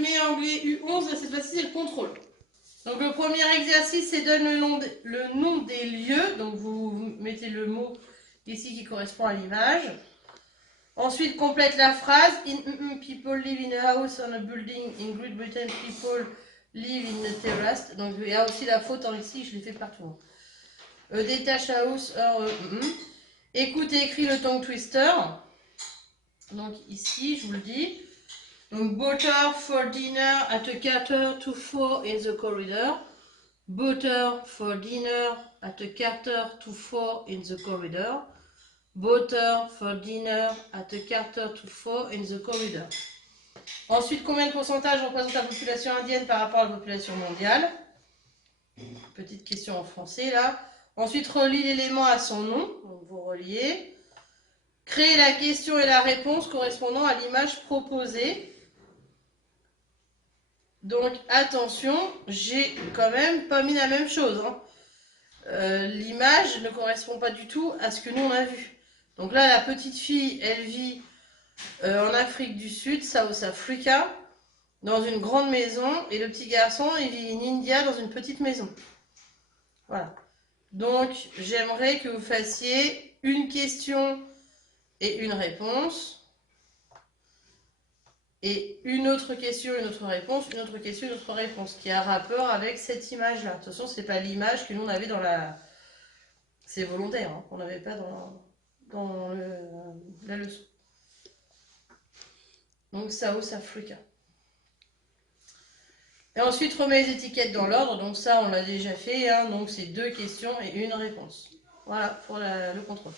mai anglais U11, cette fois-ci c'est le contrôle. Donc le premier exercice, c'est donne le nom des lieux. Donc vous mettez le mot ici qui correspond à l'image. Ensuite, complète la phrase. People live in a house on a building. In Great Britain, people live in a terrace. Donc il y a aussi la faute en ici, je l'ai fait partout. Détache house. Écoute et écris le tongue twister. Donc ici, je vous le dis. Donc butter for dinner at a quarter to 4 in the corridor. Butter for dinner at a quarter to 4 in the corridor. Butter for dinner at a quarter to 4 in the corridor. Ensuite, combien de pourcentage représente la population indienne par rapport à la population mondiale? Petite question en français là. Ensuite, relie l'élément à son nom. Donc, vous reliez. Créez la question et la réponse correspondant à l'image proposée. Donc, attention, j'ai quand même pas mis la même chose. L'image ne correspond pas du tout à ce que nous on a vu. Donc là, la petite fille, elle vit en Afrique du Sud, South Africa, dans une grande maison, et le petit garçon, il vit en India, dans une petite maison. Voilà. Donc, j'aimerais que vous fassiez une question et une réponse, et une autre question, une autre réponse, une autre question, une autre réponse, qui a rapport avec cette image-là. De toute façon, c'est pas l'image que nous on avait dans la... C'est volontaire, hein, qu'on n'avait pas dans la leçon. Donc South Africa. Et ensuite, remets les étiquettes dans l'ordre. Donc ça, on l'a déjà fait. Donc c'est 2 questions et une réponse. Voilà pour le contrôle.